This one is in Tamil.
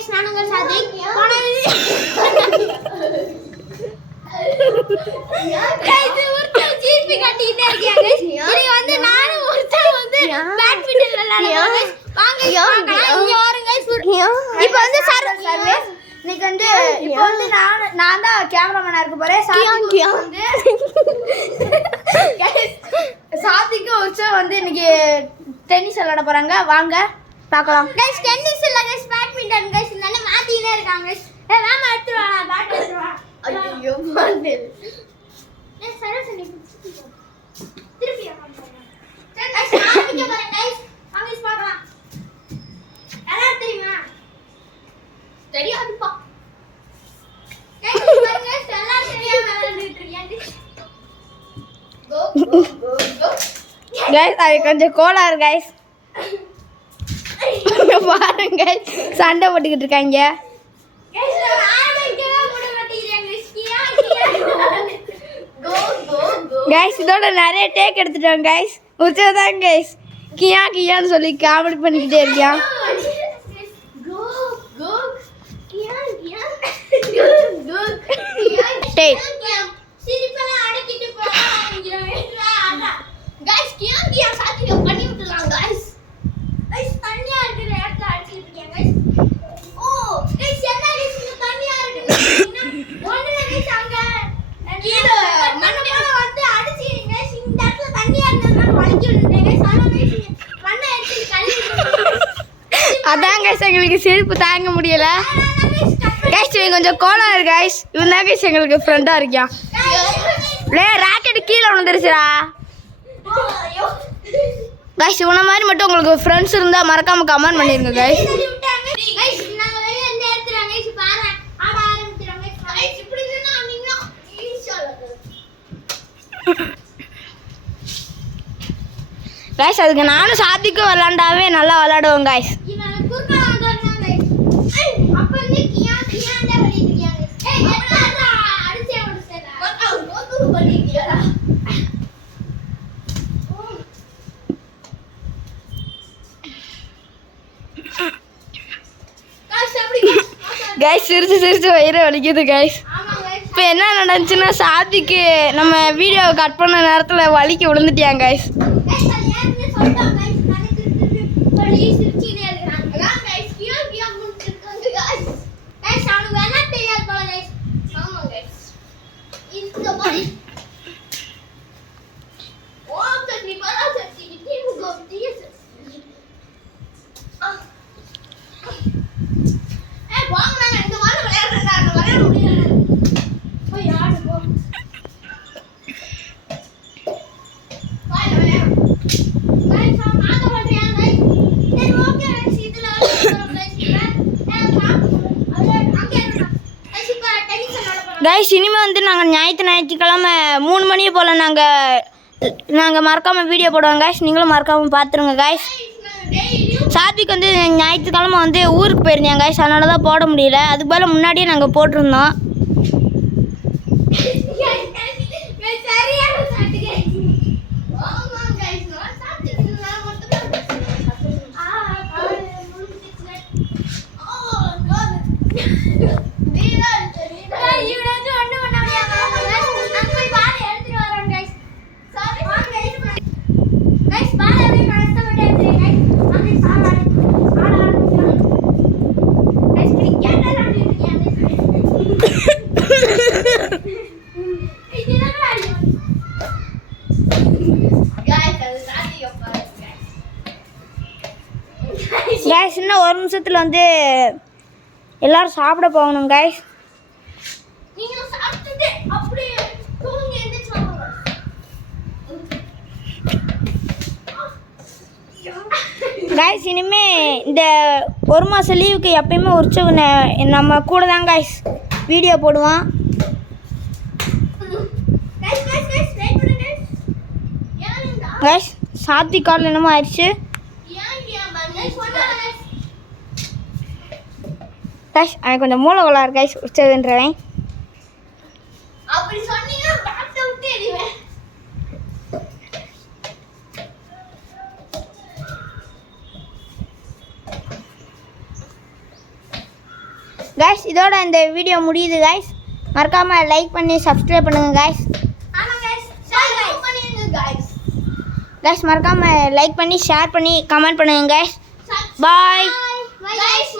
गाइस நானுங்க சாதிக் गाइस ஒருத்த ஜிபி கட்டிட்டே இருக்காங்க गाइस இது வந்து நானும் ஒருத்த வந்து பேட்மிண்டன் விளையாடுறோம் गाइस வாங்க இங்க வாருங்க गाइस இப்போ வந்து சர்வேஸ் இன்னைக்கு வந்து இப்போ வந்து நான் தான் கேமராமேனா இருக்க போறேன் சாதிக்கு வந்து गाइस சாதிக்கு ஒருத்த வந்து இன்னைக்கு டென்னிஸ் விளையாட போறாங்க வாங்க பார்க்கலாம் गाइस டென்னிஸ் இல்ல गाइस பேட்மிண்டன் गाइस நல்ல மாத்தினே இருக்காங்க गाइस வேமா எடுத்து வா பேட் எடுத்து வா ஐயோ மாட்டே நான் சரசனி திருப்பி ஆரம்பிங்க சரி गाइस ஆரம்பிக்க போறேன் गाइस வாங்க பார்க்கலாம் யாரா தெரியுமா தெரியாதுப்பா गाइस பாருங்க எல்லாம் தெரியாம விளையாடிட்டு இருக்கீங்க கோ கோ கோ गाइस அது கொஞ்சம் கோளாறு गाइस பாருங்க சண்டை போட்டுக்கிட்டு இருக்காங்க गाइस இதோட நிறைய டேக் எடுத்துட்டோம் गाइस உச்சதான் गाइस கியா கியான்னு சொல்லி காமெடி பண்ணிக்கிட்டே இருக்கான் டேக் சிரிப்பல அடக்கிட்டு போறாங்க गाइस கியா கியா சாத்திய பண்ணி விட்டுலாம் गाइस गाइस தண்ணியா இருக்கிற இடத்துல அடிச்சிட்டு இருக்கேன் गाइस ஓ गाइस என்ன गाइस இந்த தண்ணியா இருக்குன்னா ஒண்ணுல गाइस அங்க கீழ மண்ணோட வந்து அடிச்சிங்க गाइस இந்த இடத்துல தண்ணியா இருந்ததுனால வலிக்கி விட்டுட்டேன் गाइस ஆனா गाइस மண்ணை எடுத்து கழுவி அதான் गाइस எங்களுக்கு சிரிப்பு தாங்க முடியல गाइस இவன் கொஞ்சம் கோளாறு गाइस இவன் தான் गाइस எங்களுக்கு ஃப்ரெண்டா இருக்கான் லே ராக்கெட் கீழ விழுந்துருச்சுடா गाइस இவன மாதிரி மட்டும் உங்களுக்கு फ्रेंड्स இருந்தா மறக்காம கமெண்ட் பண்ணிருங்க गाइस गाइस நாங்க வெளிய இருந்து எடுத்துறாங்க गाइस பாரு ஆட ஆரம்பிச்சறாங்க गाइस இப்படி நின்னா நீங்க गाइस அதுக்கு நானும் சாதிக்கு விளையாண்டாவே நல்லா விளையாடுவோம் गाइस இவன் குறுக்க வந்தாங்க गाइस அப்ப நீ கியா கியாண்டே பண்ணிட்டியா गाइस என்ன அடிச்சே முடிச்சடா கோது பண்ணிட்டியாடா गाइस சிரிச்சு வயிறு வலிக்குது गाइस இப்போ என்ன நடந்துச்சுன்னா சாதிக்கு நம்ம வீடியோ கட் பண்ண நேரத்தில் வலிக்கு விழுந்துட்டியாங்க गाइस गाइस இனிமே வந்து நாங்கள் ஞாயிற்றுக்கிழமை 3 மணி போல் நாங்கள் மறக்காமல் வீடியோ போடுவோம் गाइस நீங்களும் மறக்காமல் பார்த்துருங்க गाइस சாதிக்கு வந்து ஞாயிற்றுக்கிழமை வந்து ஊருக்கு போயிருந்தேன் गाइस அதனால தான் போட முடியல அதுக்கு பதில் முன்னாடியே நாங்கள் போட்டிருந்தோம் गाइस இன்னும் ஒரு நிமிஷத்துல வந்து எல்லாரும் சாப்பிட போகணும் गाइस நீங்க சாப்பிட்டுட்டு அப்படியே தூங்கி எந்திரச்சு வாங்க गाइस இனிமே இந்த ஒரு மாசம் லீவுக்கு எப்பயுமே உற்சவ நம்ம கூட தான் गाइस வீடியோ போடுவோம் गाइस சாத்தி கால் என்னமோ ஆயிடுச்சு गाइस அவன் கொஞ்சம் மூளை கோளாறு गाइस உற்சவன்றவன் அப்படி சொன்னீங்கன்னா டாக்டர் விட்டு எறிவேன் கைஸ் இதோட இந்த வீடியோ முடியுது கைஸ். மறக்காமல் லைக் பண்ணி சப்ஸ்கிரைப் பண்ணுங்கள் கைஸ். ஆமாம் கைஸ் ஷேர் பண்ணிடுங்க கைஸ். கைஸ் மறக்காமல் லைக் பண்ணி ஷேர் பண்ணி கமெண்ட் பண்ணுங்கள் கைஸ். பாய். கைஸ்